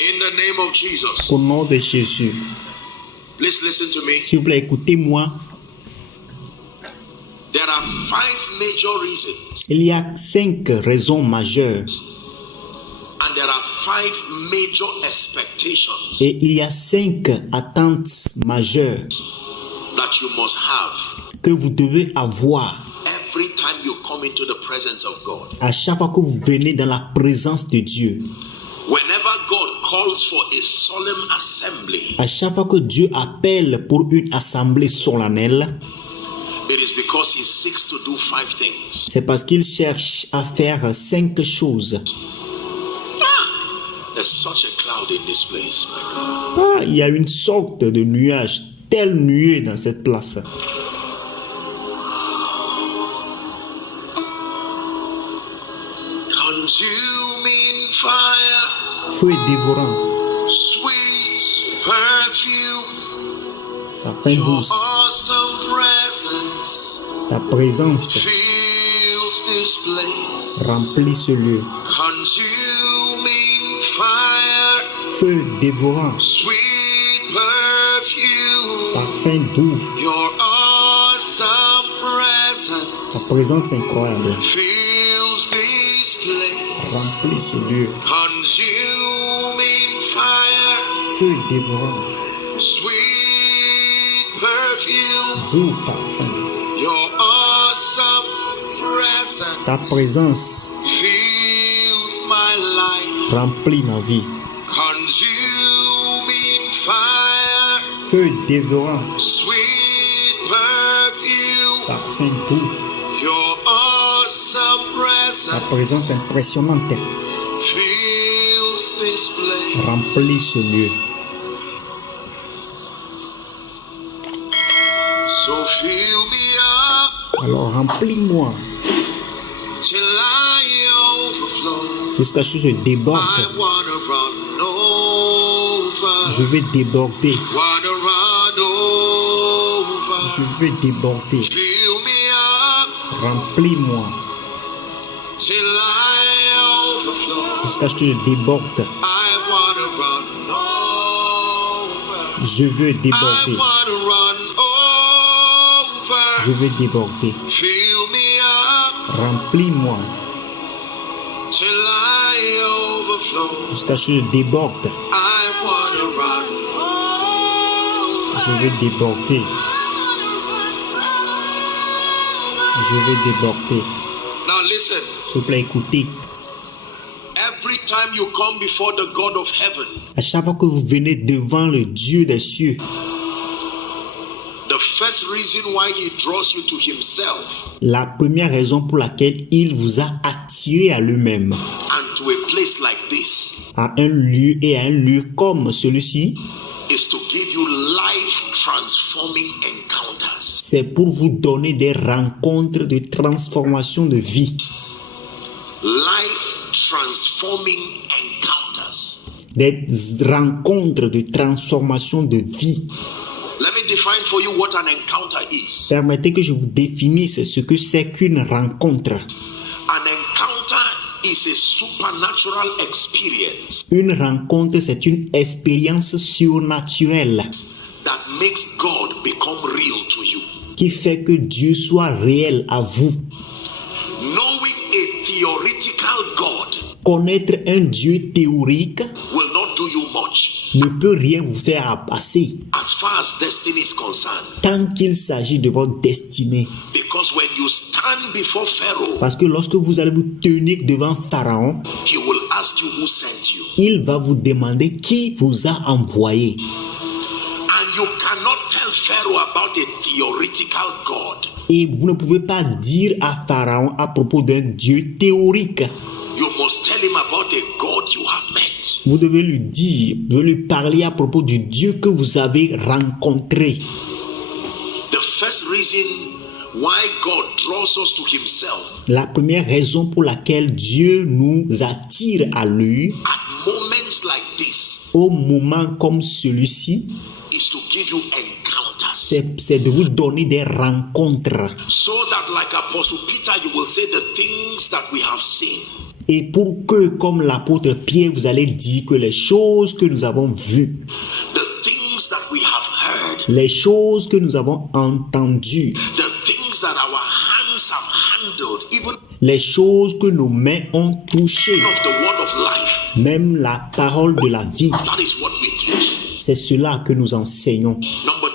In the name of Jesus. Au nom de Jésus. Please listen to me. S'il vous plaît, écoutez-moi. There are 5 major reasons. Il y a 5 raisons majeures. And there are 5 major expectations Et il y a 5 attentes majeures that you must have que vous devez avoir every time you come into the presence of God. à chaque fois que vous venez dans la présence de Dieu. Whenever God calls for a solemn assembly, À chaque fois que Dieu appelle pour une assemblée solennelle, it is because he seeks to do 5 things. c'est parce qu'il cherche à faire 5 choses. There's such a cloud in this place, my God. Il y a une sorte de nuage, tel nuée dans cette place. Consuming fire, Feu dévorant, sweet perfume, parfum your douce, awesome presence ta présence fills this place. remplit ce lieu. Consuming fire, Feu dévorant, sweet perfume, parfum doux, your awesome ta presence présence incroyable fills this place. remplit ce lieu. Consuming fire, Feu dévorant, sweet perfume, doux parfum, your awesome presence ta présence fills my life. remplit ma vie. Consuming fire, Feu dévorant, sweet perfume, parfum doux, your awesome ta presence présence impressionnante fills this place. remplit ce lieu. So fill me up Alors remplis-moi till I overflow. jusqu'à ce que je déborde. I wanna run over. Je vais déborder. Wanna run over. Je vais déborder. Fill me up Remplis-moi till I overflow. jusqu'à ce que je déborde. I wanna run over. Je veux I déborder. wanna run over. Je vais déborder. Fill me up Remplis-moi till I overflow. jusqu'à ce que je déborde. I wanna run over. Je vais déborder. Je vais déborder. Now listen. S'il vous plaît, écoutez. Every time you come before the God of heaven, À chaque fois que vous venez devant le Dieu des cieux, the first reason why he draws you to himself la première raison pour laquelle il vous a attiré à lui-même, and to a place like this à un lieu et à un lieu comme celui-ci, is to give you life transforming encounters. c'est pour vous donner des rencontres de transformation de vie. Life transforming encounters. Des rencontres de transformation de vie. Let me define for you what an encounter is. Permettez que je vous définisse ce que c'est qu'une rencontre. An encounter is a supernatural experience Une rencontre, c'est une expérience surnaturelle that makes God become real to you. qui fait que Dieu soit réel à vous. Knowing a theoretical God Connaître un Dieu théorique will not do you much ne peut rien vous faire passer as far as destiny is concerned. tant qu'il s'agit de votre destinée. Because when you stand before Pharaoh, Parce que lorsque vous allez vous tenir devant Pharaon, he will ask you who sent you. il va vous demander qui vous a envoyé. And you cannot tell Pharaoh about a theoretical God. Et vous ne pouvez pas dire à Pharaon à propos d'un Dieu théorique. You must tell him about a God you have met. Vous devez lui dire, vous devez lui parler à propos du Dieu que vous avez rencontré. The first reason why God draws us to himself La première raison pour laquelle Dieu nous attire à lui at moments like this au moment comme celui-ci, is to give you encounters. c'est de vous donner des rencontres. So that like Apostle Peter, you will say the things that we have seen. Et pour que, comme l'apôtre Pierre, vous allez dire que les choses que nous avons vues, the things that we have heard, les choses que nous avons entendues, the things that our hands have handled, even les choses que nos mains ont touchées, of the word of life, même la parole de la vie, that is what we teach. c'est cela que nous enseignons. Number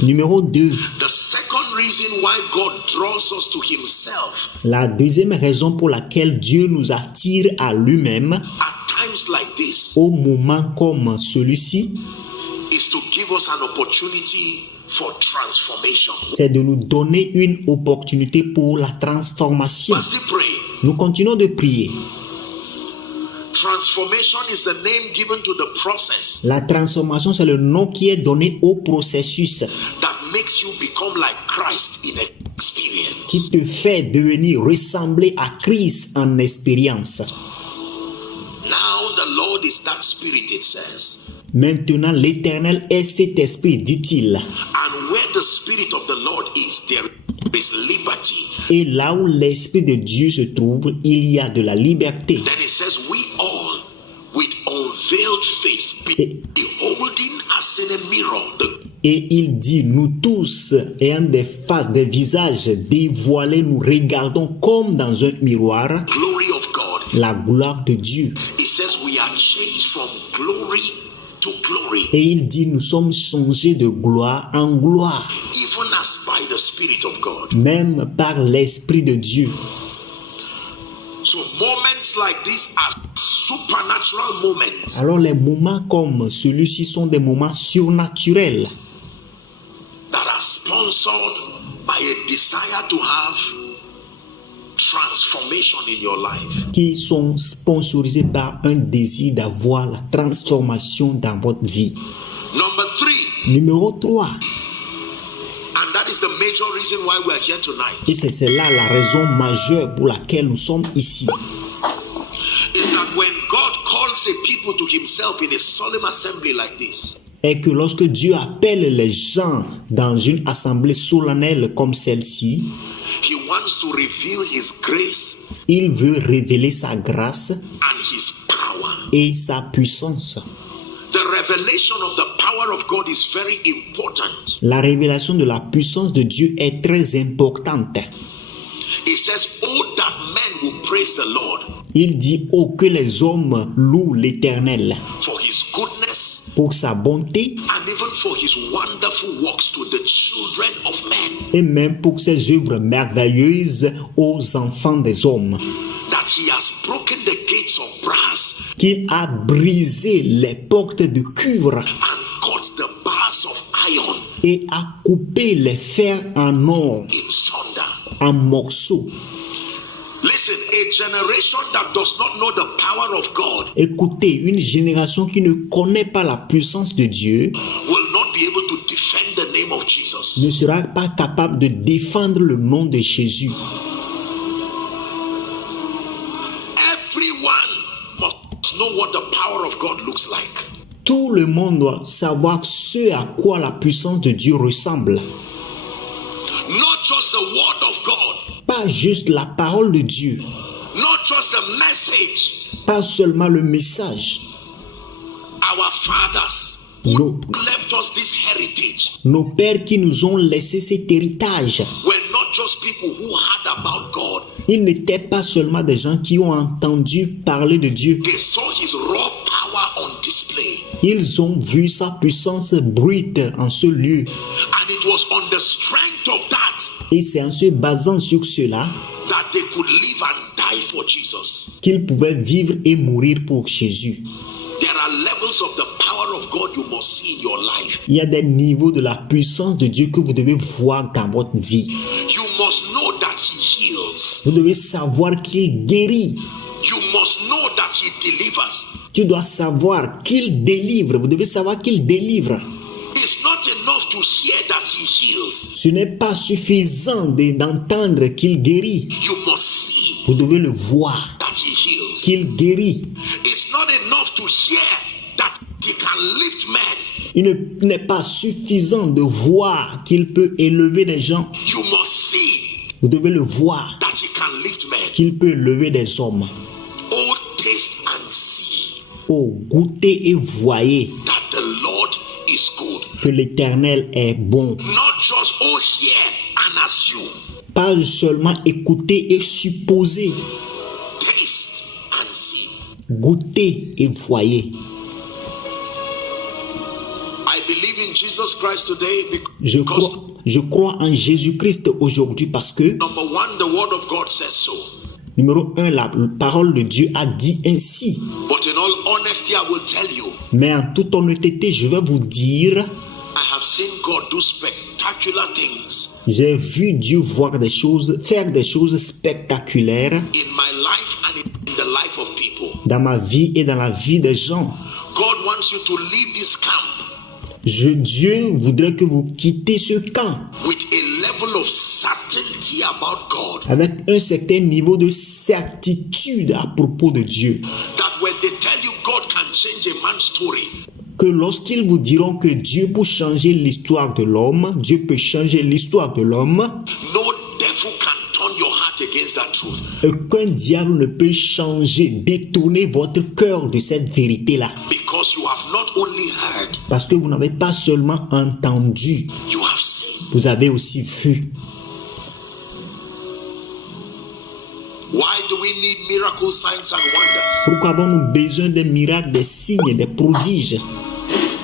2, Numéro 2, the second reason why God draws us to himself la deuxième raison pour laquelle Dieu nous attire à lui-même at times like this au moment comme celui-ci, is to give us an opportunity for transformation. c'est de nous donner une opportunité pour la transformation. We're still praying. Nous continuons de prier. Transformation is the name given to the process La transformation, c'est le nom qui est donné au processus that makes you become like Christ in qui experience. te fait devenir ressembler à Christ en expérience. Now the Lord is that spirit, it says. Maintenant, l'Éternel est cet esprit, dit-il. And where the spirit of the Lord is, there is liberty. Et là où l'Esprit de Dieu se trouve, il y a de la liberté. Then it says, we all with unveiled face, beholding as in a mirror the Et il dit, nous tous, ayant des faces, des visages dévoilés, nous regardons comme dans un miroir glory of God. la gloire de Dieu. It says we are changed from glory to glory, Et il dit, nous sommes changés de gloire en gloire, even as by the Spirit of God. même par l'Esprit de Dieu. So moments like this are supernatural moments Alors les moments comme celui-ci sont des moments surnaturels that are sponsored by a desire to have transformation in your life. qui sont sponsorisés par un désir d'avoir la transformation dans votre vie. Number 3, Numéro 3, and that is the major reason why we are here tonight, et c'est cela la raison majeure pour laquelle nous sommes ici, is that when God calls a people to himself in a solemn assembly like this, est que lorsque Dieu appelle les gens dans une assemblée solennelle comme celle-ci, he wants to reveal his grace il veut révéler sa grâce and his power. et sa puissance. The revelation of the power of God is very important. La révélation de la puissance de Dieu est très importante. It says, oh, that men will praise the Lord Il dit, oh, que les hommes louent l'Éternel for his goodness pour sa bonté and even for his wonderful works to the children of men, et même pour ses œuvres merveilleuses aux enfants des hommes, that he has broken the gates of brass qu'il a brisé les portes de cuivre and cut the bars of iron et a coupé les fers en or in sunder. en morceaux. Listen, a generation that does not know the power of God Écoutez, une génération qui ne connaît pas la puissance de Dieu will not be able to defend the name of Jesus. ne sera pas capable de défendre le nom de Jésus. Everyone must know what the power of God looks like. Tout le monde doit savoir ce à quoi la puissance de Dieu ressemble. Not just the word of God, Pas juste la parole de Dieu, not just the message. pas seulement le message. Our fathers Nos, left us this heritage nos pères qui nous ont laissé cet héritage, were not just people who heard about God. ils n'étaient pas seulement des gens qui ont entendu parler de Dieu. They saw his raw power on display. Ils ont vu sa puissance brute en ce lieu. And it was on the strength of that Et c'est en se basant sur cela that they could live and die for Jesus. qu'ils pouvaient vivre et mourir pour Jésus. There are levels of the power of God you must see in your life. Il y a des niveaux de la puissance de Dieu que vous devez voir dans votre vie. You must know that he heals. Vous devez savoir qu'il guérit. You must know that he delivers. Tu dois savoir qu'il délivre. Vous devez savoir qu'il délivre. It's not enough to hear that he heals. Ce n'est pas suffisant d'entendre qu'il guérit. You must see Vous devez le voir that he heals. qu'il guérit. It's not enough to hear that he can lift men. Il n'est pas suffisant de voir qu'il peut élever des gens. You must see Vous devez le voir that he can lift men. qu'il peut élever des hommes. Oh, taste and see Oh, goûtez et voyez that the Lord is good. que l'Éternel est bon. Not just, oh, hear and assume. Pas seulement écouter et supposer. Taste and see. Goûtez et voyez. I believe in Jesus Christ today because Je crois en Jésus-Christ aujourd'hui parce que, number one, the word of God says so. numéro 1, la parole de Dieu a dit ainsi. But in all honesty, I will tell you, Mais en toute honnêteté, je vais vous dire, I have seen God do spectacular things j'ai vu Dieu faire des choses spectaculaires in my life and in the life of people. dans ma vie et dans la vie des gens. God wants you to leave this camp Dieu voudrait que vous quittez ce camp with a level of certainty about God. avec un certain niveau de certitude à propos de Dieu. That when they tell you God can change a man's story, Que lorsqu'ils vous diront que Dieu peut changer l'histoire de l'homme, Dieu peut changer l'histoire de l'homme, no devil can turn your heart against that truth. aucun diable ne peut changer, détourner votre cœur de cette vérité-là. Because you have not only heard, Parce que vous n'avez pas seulement entendu, you have seen. vous avez aussi vu. Why do we need miracles, signs and wonders? Pourquoi avons-nous besoin des miracles, des signes, des prodiges?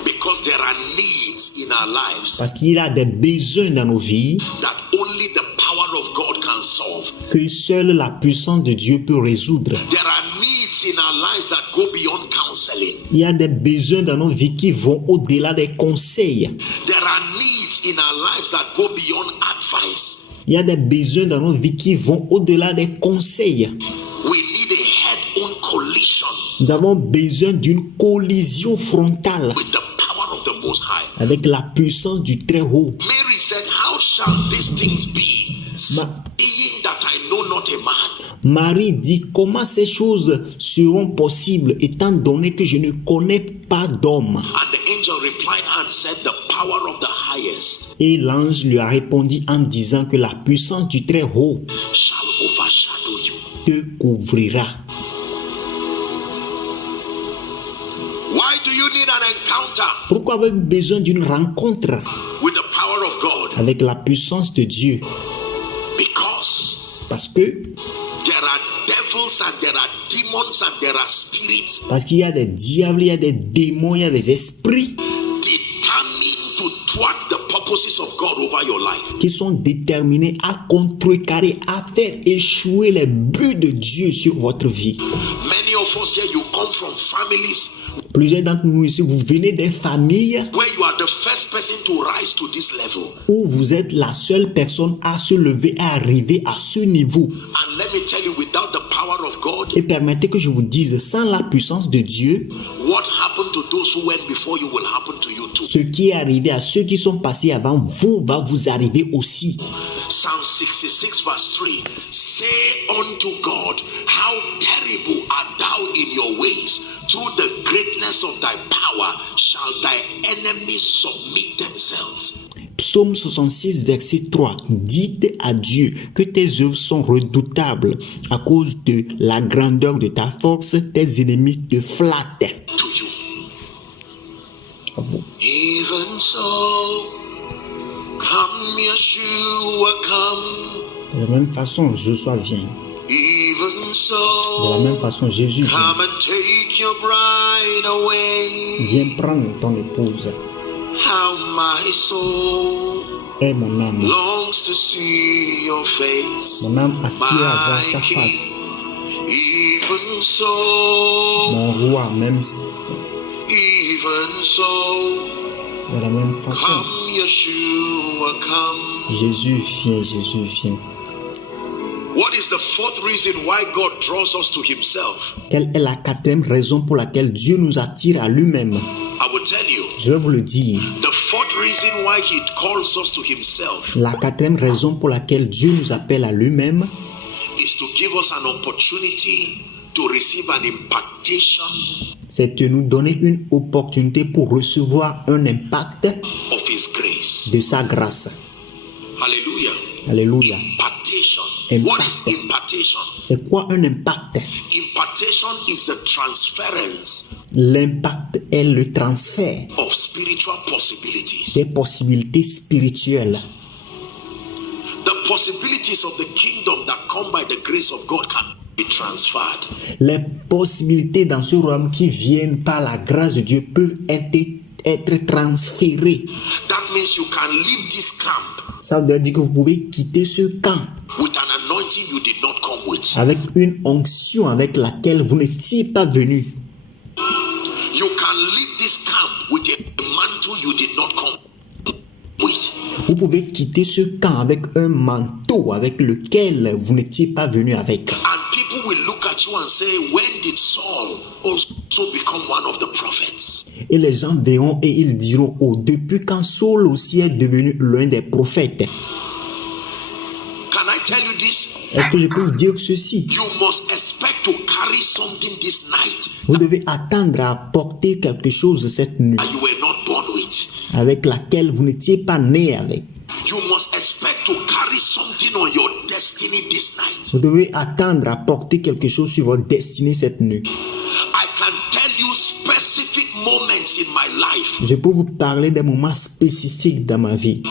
Because there are needs in our lives Parce qu'il y a des besoins dans nos vies that only the power of God can solve. que seule la puissance de Dieu peut résoudre. There are needs in our lives that go beyond counseling. Il y a des besoins dans nos vies qui vont au-delà des conseils. There are needs in our lives that go beyond advice. Il y a des besoins dans nos vies qui vont au-delà des conseils. We need a head-on collision Nous avons besoin d'une collision frontale with the power of the Most High. avec la puissance du Très-Haut. Mary said, how shall these things be, seeing that I know not a man? Marie dit, comment ces choses seront possibles étant donné que je ne connais pas d'homme? And the angel replied and said, the power of the highest Et l'ange lui a répondu en disant que la puissance du Très-Haut shall overshadow you. te couvrira. Why do you need an encounter Pourquoi avez-vous besoin d'une rencontre with the power of God? avec la puissance de Dieu? Because Parce que there are devils and there are demons and there are spirits qu'il y a des diables, il y a des démons, il y a des esprits determined to thwart the purposes of God over your life. qui sont déterminés à contrecarrer, à faire échouer les buts de Dieu sur votre vie. Many of us here, you come from families Plusieurs d'entre nous ici, vous venez des familles where you are the first person to rise to this level. où vous êtes la seule personne à se lever, à arriver à ce niveau. And let me tell you, without the power of God, Et permettez que je vous dise, sans la puissance de Dieu, what happened to those who went before you will happen to you too. ce qui est arrivé à ceux qui sont passés avant vous va vous arriver aussi. Psalm 66 verse 3, say unto God, how terrible art thou in your ways. Through the greatness of thy power shall thy enemies submit themselves. Psaume 66, verset 3. Dites à Dieu que tes œuvres sont redoutables. À cause de la grandeur de ta force, tes ennemis te flattent. To you. À vous. Even so, come Yeshua, come. De la même façon, Joshua vient. Even De la même so, façon, Jésus vient. come and take your bride away. Viens prendre ton épouse. How my soul Et mon âme. longs to see your face. Mon âme aspire à voir My ta King. face. Even so, Mon roi, même even so, de la même façon. come Yeshua, come. Jésus vient, Jésus vient. What is the fourth reason why God draws us to himself? Quelle est la quatrième raison pour laquelle Dieu nous attire à lui-même? I will tell you. Je vais vous le dire. The fourth reason why he calls us to himself La quatrième raison pour laquelle Dieu nous appelle à lui-même, is to give us an opportunity to receive an impartation c'est de nous donner une opportunité pour recevoir un impact of his grace. de sa grâce. Hallelujah. Alléluia. Impartation. What is Impact. impartation? C'est quoi un impact? Impartation is the transference L'impact est le transfert of spiritual possibilities. des possibilités spirituelles. The possibilities of the kingdom that come by the grace of God can be transferred. Les possibilités dans ce royaume qui viennent par la grâce de Dieu peuvent être transférées. That means you can leave this camp Ça veut dire que vous pouvez quitter ce camp with an anointing you did not come with. avec une onction avec laquelle vous n'étiez pas venu. You can leave this camp with a mantle you did not come with. Vous pouvez quitter ce camp avec un manteau avec lequel vous n'étiez pas venu avec. And people will look at you and say, when did Saul also become one of the prophets? Et les gens verront et ils diront, oh, depuis quand Saul aussi est devenu l'un des prophètes. Can I tell you this? Est-ce que je peux vous dire ceci? You must expect to carry something this night Vous devez attendre à porter quelque chose cette nuit that you were not born with. avec laquelle vous n'étiez pas né avec. You must expect to carry something on your destiny this night. Vous devez attendre à porter quelque chose sur votre destinée cette nuit. I can tell you specific moments in my life Je peux vous parler des moments spécifiques dans ma vie.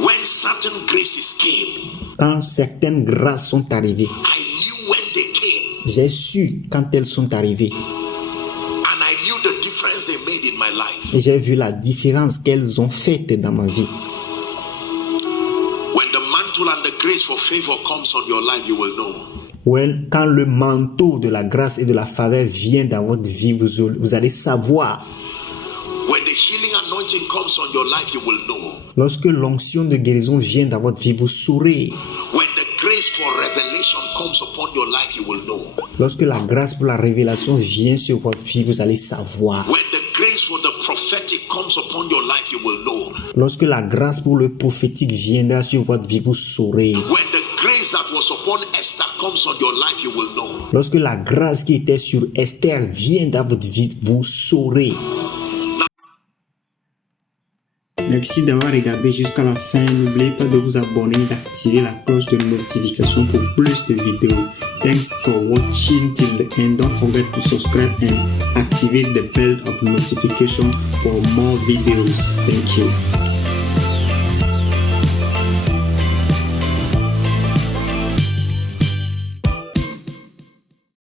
when certain graces came. Quand certaines grâces sont arrivées, I knew when they came, j'ai su quand elles sont arrivées. and I knew the difference they made in my life. Et j'ai vu la différence qu'elles ont faite dans ma vie. When the mantle and the grace for favor comes on your life, you will know. Quand le manteau de la grâce et de la faveur vient dans votre vie, vous allez savoir. When the healing anointing comes on your life, you will know. Lorsque l'onction de guérison vient dans votre vie, vous saurez. When the grace for revelation comes upon your life, you will know. Lorsque la grâce pour la révélation vient sur votre vie, vous allez savoir. When the grace for the prophetic comes upon your life, you will know. Lorsque la grâce pour le prophétique viendra sur votre vie, vous saurez. When the grace that was upon Esther comes on your life, you will know. Lorsque la grâce qui était sur Esther vient dans votre vie, vous saurez. Merci d'avoir regardé jusqu'à la fin. N'oubliez pas de vous abonner et d'activer la cloche de notification pour plus de vidéos. Thanks for watching till the end. Don't forget to subscribe and activate the bell of notification for more videos. Thank you.